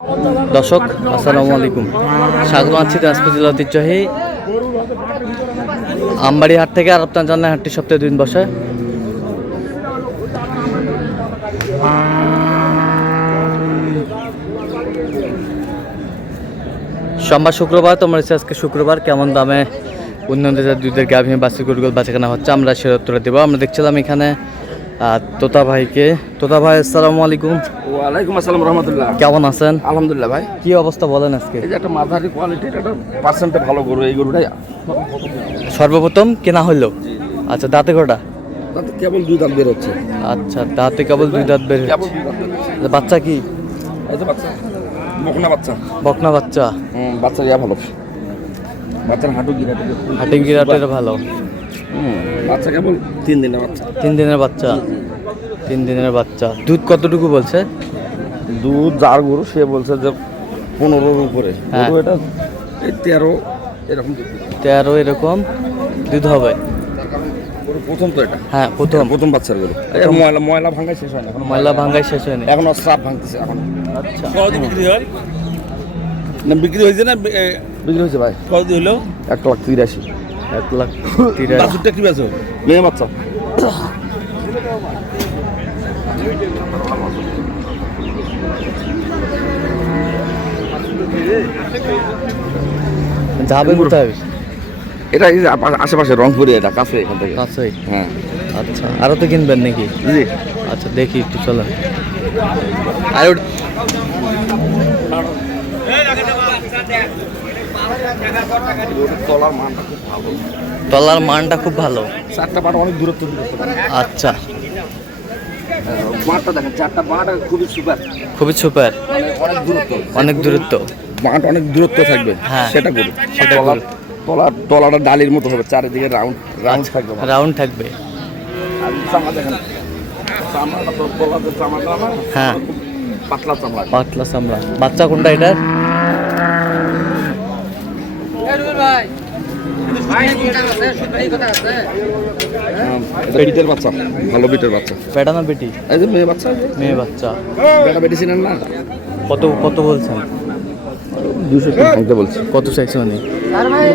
দর্শক আসসালামু আলাইকুম, স্বাগত আছি দিনাজপুর জেলা ঐতিহ্যবাহী আমবাড়ি হাট থেকে। আর আপনার জানলেন হাটটি সপ্তাহে 2 দিন বসে। সোমবার শুক্রবার তোমরা আজকে শুক্রবার কেমন দামে উন্নয়ন দুধের গাভী বাছুর গরুগুলো বেচাকেনা হচ্ছে আমরা সে উত্তর দেবো। আমরা দেখছিলাম এখানে তোতা ভাইকে। তোতা ভাই আসসালামু আলাইকুম। ওয়ালাইকুম আসসালাম রহমতুল্লাহ। কেমন আছেন? আলহামদুলিল্লাহ ভাই। কি অবস্থা বলেন আজকে? এই যে একটা মাঝারি কোয়ালিটির একটা পার্সেন্টে ভালো গরু, এই গরুটাই সর্বপ্রথম কেনা হইলো। আচ্ছা, দাঁতে কটা? তাতে কেবল 2 দাঁত বের হচ্ছে। আচ্ছা, দাঁতে কেবল 2 দাঁত বের কেবল হচ্ছে। 2 দাঁত বের হচ্ছে। বাচ্চা কি? এই যে বাচ্চা, বকনা বাচ্চা। বকনা বাচ্চা। বাচ্চা ইয়া ভালো, বাচ্চার হাঁটু গিরাটে হাটিং গিরাটের ভালো। বাচ্চা কেবল 3 দিনের বাচ্চা। 3 দিনের বাচ্চা। 3 দিনের বাচ্চা। দুধ কতটুকু বলছে? দুধ যার গরু সে বলছে যে 15-র উপরে। হ্যাঁ। গরু এটা এই 13 এরকম দুধ দিবে। 13 এরকম দুধ হবে। গরু প্রথম তো এটা। হ্যাঁ, প্রথম বাচ্চার গরু। এই ময়লা ভাঙাই শেষ হয় না এখন। ময়লা ভাঙ্গাই শেষ হয়নি। এখনো শ্রাপ ভাঙতেছে এখন। আচ্ছা, কত বিক্রি হয় না বিক্রি হয়েছে না? বিক্রি হয়েছে ভাই। কত হলো? 1,83,000। 1,83,000। বাছুরটা কি বেচো? মেয়ে বাচ্চা। যাবে কোথায়? এটা এই যে আশেপাশে রংপুরে, এটা কাছে এখান থেকে। কাছেই। হ্যাঁ আচ্ছা, আরো তো কিনবেন নাকি? জি। আচ্ছা, দেখি একটু চলেন। আর তলার মানটা খুব ভালো। তলার মানটা খুব ভালো। 4টা পাট অনেক দূরত্ব দূরত্ব। আচ্ছা, মাঠটা দেখেন, 4টা পাট খুবই সুপার, খুবই সুপার। অনেক দূরত্ব। অনেক দূরত্ব। মাঠ অনেক দূরত্ব থাকবে। হ্যাঁ। সেটা গরু। সেটা গরু। তলাটা ডালির মতো হবে, চারিদিকে রাউন্ড থাকবে। রাউন্ড থাকবে। আর চামড়া দেখেন, চামড়াটা তো তলাতে চামড়াটা না, হ্যাঁ, খুব পাতলা চামড়া। পাতলা চামড়া। বাচ্চা কোনটা এটার? এটা বিটের বাচ্চা, ভালো বিটের বাচ্চা। বেটা না বেটি? এই যে মেয়ে বাচ্চা। মেয়ে বাচ্চা। বেটা বেটি চিনেন না? কত কত বলছেন? 200 ভাঙতে বলছে। কত চাইছে উনি?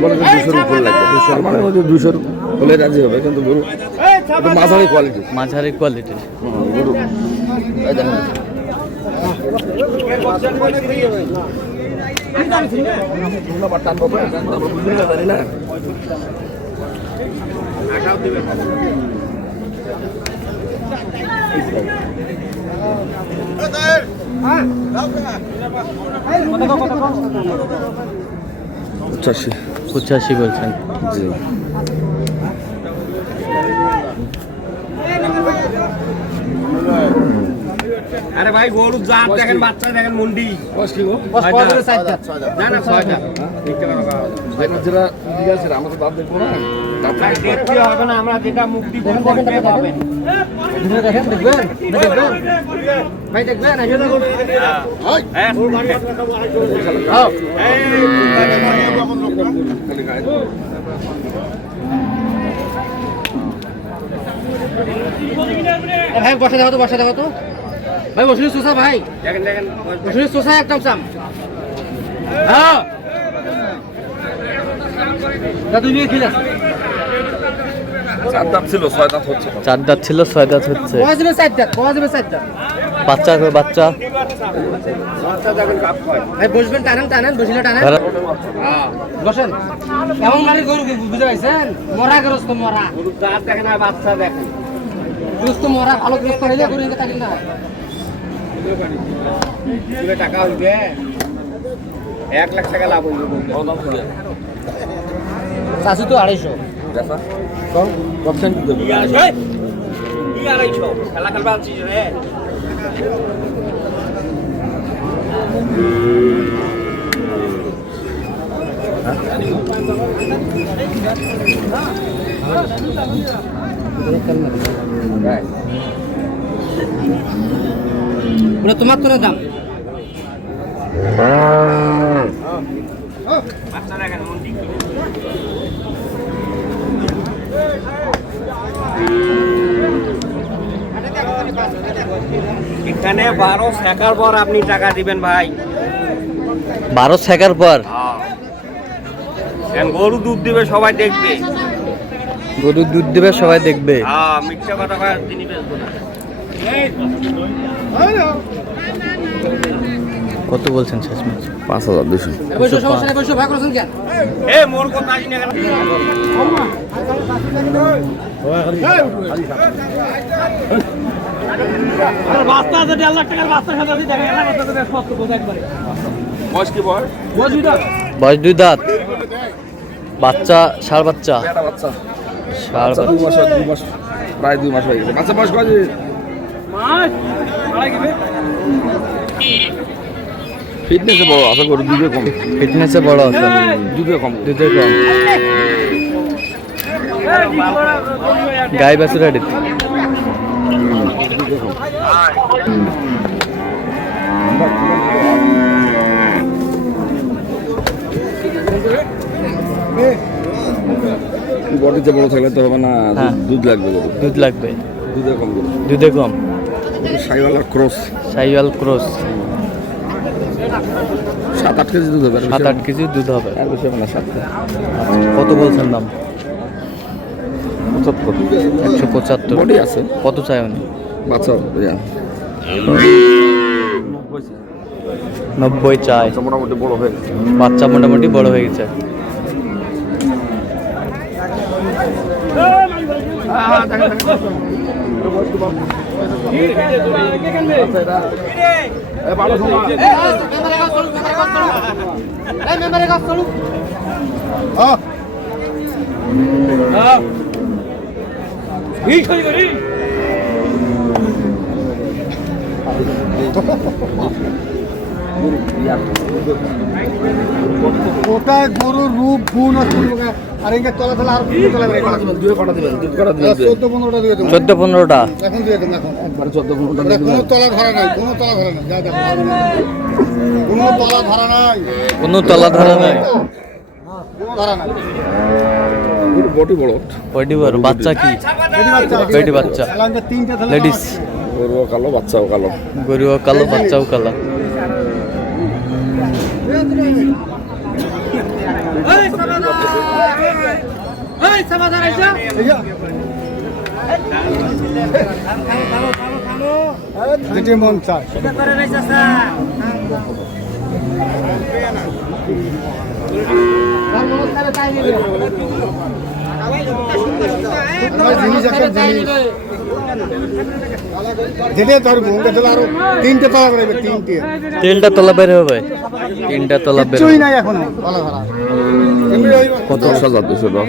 বলে 200-র উপরে লাগবে। 200 মানে হয়তো 200 হলে রাজি হবে, কিন্তু গরু একটু মাঝারি কোয়ালিটি। মাঝারি কোয়ালিটির গরু এই দেখেন। জানি না। পঁচাশি বলছেন? জি। আরে ভাই গরুর জাত দেখেন, বাচ্চা দেখেন, মুন্ডি না না 6টা দেখতে পারো। যেটা ঠিক আছে, আমরা তো বাদ দেখবো না। দেখতে হবে না, আমরা যেটা মুক্তি বলবো সেটাই পাবেন। ভাই দেখবেন ভাই বসে দেখো তো, বসে দেখো তো ভাই। বসুন সোসা ভাই, দেখেন দেখেন, বসুন সোসা একদম সাম। হ্যাঁ দাদু নিয়ে খেলে 4 দাঁত ছিল, 6 দাঁত হচ্ছে। 4 দাঁত ছিল, 6 দাঁত হচ্ছে। কয় দিবে 4 দাঁত, কয় দিবে 4 দাঁত। বাচ্চা বাচ্চা ভাই বসবেন, টানেন টানেন, বসিলে টানেন। হ্যাঁ বসেন। কেমন গাড়ি গরু বুঝতে পারছেন? মরা গ্রস্ত, মরা গরু দাঁত দেখেন আর বাচ্চা দেখেন। গ্রস্ত মরা, ভালো গ্রস্ত হইলে গরু এনে থাকেন না। টাকা হইবে 1 লাখ টাকা লাভ হইবে। চাষি তো 250। অপশন কি দেবো? 250 খেলা খেলবা আনছি রে। তোমার তো দাম এখানে 12 শেখার পর আপনি টাকা দিবেন ভাই। 12 শেখার পর এখন গরু দুধ দিবে সবাই দেখবে। গরু দুধ দেবে সবাই দেখবে। হ্যাঁ, মিথ্যা কথা কয় তিনি বেচবো না। কত বলছেন শেষমেশ? 5200। বসো সমস্যা নেই, বসো ভাগ করছেন কেন? এ মোর কথা আসি না কেন? বাস্তা আছে 1.5 লাখ টাকার বাস্তার সাথে আছে দেখেন না বাস্তা সত্য কথা একবারে। বয়স কি বয়স? বয়স 2 দাঁত, বাচ্চা ষাঁড় বাচ্চা, একটা বাচ্চা। ষাঁড় আচ্ছা, 2 মাস, 2 মাস, প্রায় 2 মাস হয়ে গেছে। বাচ্চা বয়স কত? ফিটনেসে বড়, আশা করি দুধে কম। ফিটনেসে বড় আছে, দুধে কম। দুধে কম। গাই বাছুর রেডি। বডিতে বড় থাকলে তো হবে না, হ্যাঁ। দুধ লাগবে গরু। দুধ লাগবে, দুধে কম গরু। দুধে কম। সাইওয়ালা ক্রস সাইওয়াল ক্রস। 7-8 কেজি দুধ হবে। 7-8 কেজি দুধ হবে। আর বেশি হবে না, 7। কত বলছেন দাম? 75। 175। বডি আছে। কত চাই উনি? বাচ্চা 90 চাই। মোটামুটি বড় হয়ে গেছে। বাচ্চা মোটামুটি বড় হয়ে গেছে। মেম্বারে কাজ চলুক। ওটা গরুর রূপ গুণ আর এখানে তলা তলা আর তলা বেড়ে গেল। দুধ কটা দিবেন? দুধ কটা দিবেন? 14-15টা দিয়ে দেবো। 14-15টা। এখন দিয়ে দেবো এখন। একবারে 14-15টা ওটা দিবেন। কোনো তলা ধরা নাই, কোনো তলা ধরা নাই। যা যা কোনো তলা ধরা নাই, কোনো তলা ধরা নাই। কোনো ধরা নাই। গরুর বডি বড়। বডি বড়। বাচ্চা কি? বেটি বাচ্চা। এলাকাতে 3টা তলা লেডিস। গরুও কালো, বাচ্চাও কালো। গরুও কালো, বাচ্চাও কালো। এই সমাধান আইছো? যেটি মন চায়। এটা করে নাই চাচা। নমস্কার তাই নিবে। জিনিস একটা জিনিস যেটা ধরবো ওটা তলা আরো 3টে তলা বেরোবে, 3টে। 3টা তলা বের হবে। 3টা তলা বের কিছুই হবে। নাই এখনো তলা ধরা। এমনি ওই কত? 10,200।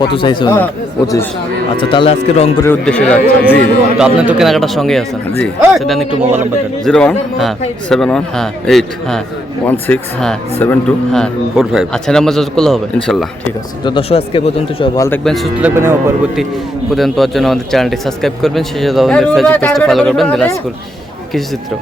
কত চাইছে উনি? 25। আচ্ছা, তাহলে আজকে রংপুরের উদ্দেশ্যে যাচ্ছে। জি। তো আপনি তো কেনাকাটার সঙ্গে আছেন। জি। সেটা নিয়ে একটু মোবাইল নাম্বার দেন। 01 হ্যাঁ 71 হ্যাঁ 8 হ্যাঁ 16 হ্যাঁ 72 হ্যাঁ। 45। আচ্ছা, নাম্বার যত করলে হবে। ইনশাল্লাহ। ঠিক আছে। তো দর্শক, আজকে পর্যন্ত সবাই ভালো থাকবেন, সুস্থ থাকবেন এবং পরবর্তী পর্যন্ত পাওয়ার জন্য আমাদের চ্যানেলটি সাবস্ক্রাইব করবেন। সেই সাথে আমাদের ফেসবুক পেজটি ফলো করবেন। দিনাজপুর কৃষিচিত্র।